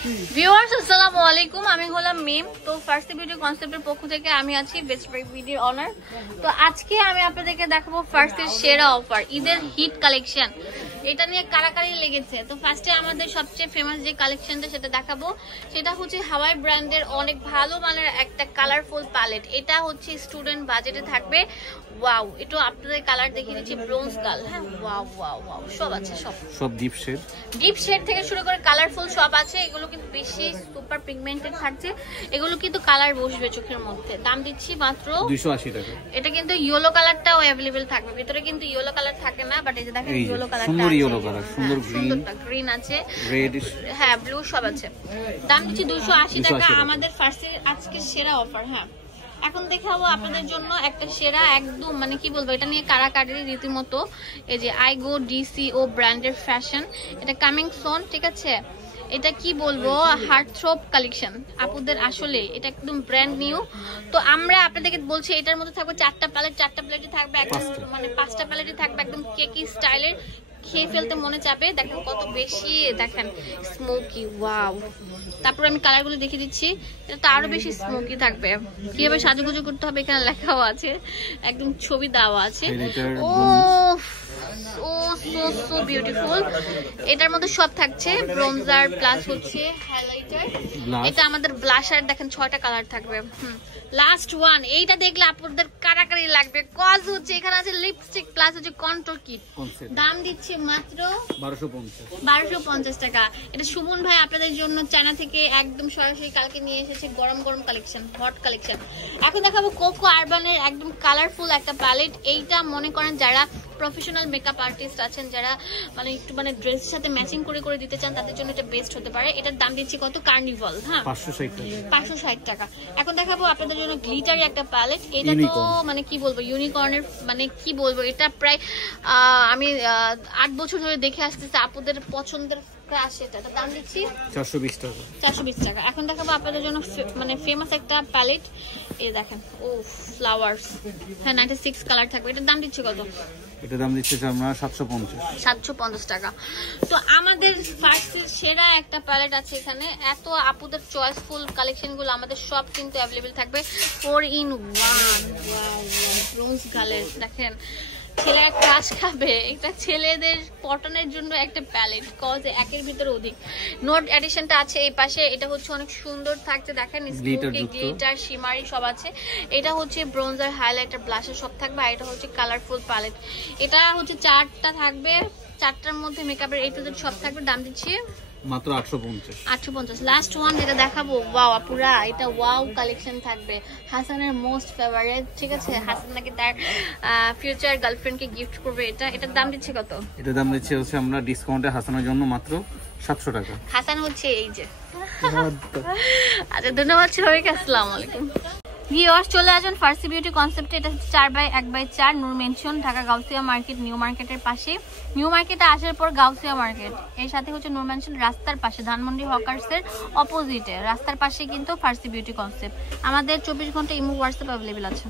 Viewers আসসালামু আলাইকুম, আমি হলাম মিম। তো ফার্স্ট বিউটি কনসেপ্টের পক্ষ থেকে আমি আছি বেস্ট বিউটির অনার। তো আজকে আমি আপনাদেরকে দেখাবো ফার্স্টের সেরা অফার, ঈদের হিট কালেকশন। এটা নিয়ে কারাকারি লেগেছে। তো ফার্স্টে আমাদের সবচেয়ে ফেমাস যে কালেকশনটা সেটা দেখাবো, সেটা হচ্ছে হাওয়াই ব্র্যান্ডের অনেক ভালো মানের একটা কালারফুল প্যালেট। এটা হচ্ছে স্টুডেন্ট বাজেটে থাকবে। ওয়াও, এটা আপনাদের কালার দেখিয়ে দিচ্ছি, ব্রোঞ্জ কালার। হ্যাঁ, ওয়াও ওয়াও ওয়াও, সব আছে, সব ডিপ শেড থেকে শুরু করে কালারফুল সব আছে। এগুলো কিন্তু বেশি সুপার পিগমেন্টেড থাকছে, এগুলো কিন্তু কালার বসবে চোখের মধ্যে। দাম দিচ্ছি মাত্র 280 টাকা। এটা কিন্তু ইয়েলো কালারটাও अवेलेबल থাকবে, ভিতরে কিন্তু ইয়েলো কালার থাকে না, বাট এই যে দেখেন ইয়েলো কালারটা, সুন্দর ইয়েলো কালার, সুন্দর গ্রিন আছে, রেড, হ্যাঁ ব্লু সব আছে। দাম দিচ্ছি 280 টাকা, আমাদের ফার্স্টে আজকে সেরা অফার। হ্যাঁ, এখন দেখাবো আপনাদের জন্য একটা সেরা, একদম মানে কি বলবো, এটা নিয়ে কারাকারি রীতিমতো। এই যে আইগো ডিসিও ব্র্যান্ডের ফ্যাশন, এটা কামিং সোন, ঠিক আছে। এটা কি বলবো, হার্ট থ্রোপ কালেকশন আপুদের, আসলে এটা একদম ব্র্যান্ড নিউ। তো আমরা আপনাদেরকে বলছি এটার মধ্যে থাকবে 4টা প্যালেট, 4টা প্যালেটে থাকবে একদম মানে 5টা প্যালেটে থাকবে একদম কেকি স্টাইলের, খেয়ে ফেলতে মনে চাবে। দেখেন কত বেশি, দেখেন স্মোকি, ওয়াও। তারপর আমি কালারগুলো দেখিয়ে দিচ্ছি, এটা তো আরো বেশি স্মোকি থাকবে। কিভাবে সাজুগুজু করতে হবে এখানে লেখাও আছে, একদম ছবি দেওয়া আছে। ও সো বিউটিফুল। এটার মধ্যে সব থাকছে, ব্রোঞ্জার প্লাস হচ্ছে হাইলাইটার। এটা আমাদের ব্লাশার, দেখেন 6টা কালার থাকবে। লাস্ট ওয়ান, এইটা দেখলে আপনাদের কারাকারি লাগবে, কজ হচ্ছে এখানে আছে লিপস্টিক প্লাস হচ্ছে কন্ট্রোল কিট। দাম দিচ্ছে মাত্র 1250 টাকা। এটা সুমন ভাই আপনাদের জন্য চায়না থেকে একদম সরাসরি কালকে নিয়ে এসেছে, গরম গরম কালেকশন, হট কালেকশন। এখন দেখাবো কোকো আরবানের একদম কালারফুল একটা প্যালেট। এইটা মনে করেন যারা প্রফেশনাল মেকআপ আর্টিস্ট আছেন, যারা মানে একটু মানে ড্রেসের সাথে ম্যাচিং করে করে দিতে চান, তাদের জন্য এটা বেস্ট হতে পারে। এটার দাম দিচ্ছি কত, কার্নিভাল, হ্যাঁ 560 টাকা। এখন দেখাবো আপনাদের জন্য গ্লিটারি একটা প্যালেট। এটা তো মানে কি বলবো, ইউনিকর্নের মানে কি বলবো, এটা প্রায় আমি 8 বছর ধরে দেখে আসতেছি, আপুদের পছন্দের আসে। এটা দাম দিচ্ছি 420 টাকা। এখন দেখাবো আপনাদের জন্য মানে ফেমাস একটা প্যালেট। এই দেখেন, ও ফ্লাওয়ার্স, হ্যাঁ 96 কালার থাকবে। এটার দাম দিচ্ছি কত, এটা দাম দিচ্ছে আমরা 750 টাকা। তো আমাদের ফার্স্টের সেরা একটা প্যালেট আছে এখানে। এত আপুদের চয়েসফুল কালেকশন গুলো আমাদের সব কিন্তু অ্যাভেলেবেল থাকবে 4 in 1। ব্রোঞ্জ কালার, দেখেন ছেলেরা ক্রাশ খাবে, এটা ছেলেদের পটনের জন্য একটা প্যালেট, কজ একের ভিতরে অধিক। নোট এডিশনটা আছে এই পাশে, এটা হচ্ছে অনেক সুন্দর থাকছে, দেখেন গ্লিটার শিমারি সব আছে। এটা হচ্ছে ব্রোঞ্জার হাইলাইটার ব্লাশার সব থাকবে, আর এটা হচ্ছে কালারফুল প্যালেট। এটা হচ্ছে 4টা থাকবে, 4টার মধ্যে মেকআপের A to Z সব থাকবে। দাম দিচ্ছি মাত্র 850। লাস্ট ওয়ান যেটা দেখাবো, ওয়াও আপুরা, এটা ওয়াও কালেকশন থাকবে, হাসানের মোস্ট ফেভারিট, ঠিক আছে। হাসান নাকি তার ফিউচার গার্লফ্রেন্ডকে গিফট করবে। এটার দাম দিচ্ছে কত, এটার দাম দিচ্ছে হচ্ছে আমরা ডিসকাউন্টে হাসানের জন্য মাত্র 700 টাকা। হাসান হচ্ছে এই যে। আচ্ছা, ধন্যবাদ সবাইকে, আসসালামু আলাইকুম। ভিউয়ার্স চলে আসুন ফার্সি বিউটি কনসেপ্টে। এটা 4x1/4 Noor mansion, Dhaka Gausia market, new মার্কেটের পাশে। নিউ মার্কেটে আসার পর গাউসিয়া মার্কেট, এর সাথে হচ্ছে নূর মেনশন, রাস্তার পাশে ধানমন্ডি হকার্সের অপোজিটে রাস্তার পাশে কিন্তু ফার্সি বিউটি কনসেপ্ট। আমাদের 24 ঘন্টা ইমো হোয়াটসঅ্যাপ অ্যাভেলেবেল আছে।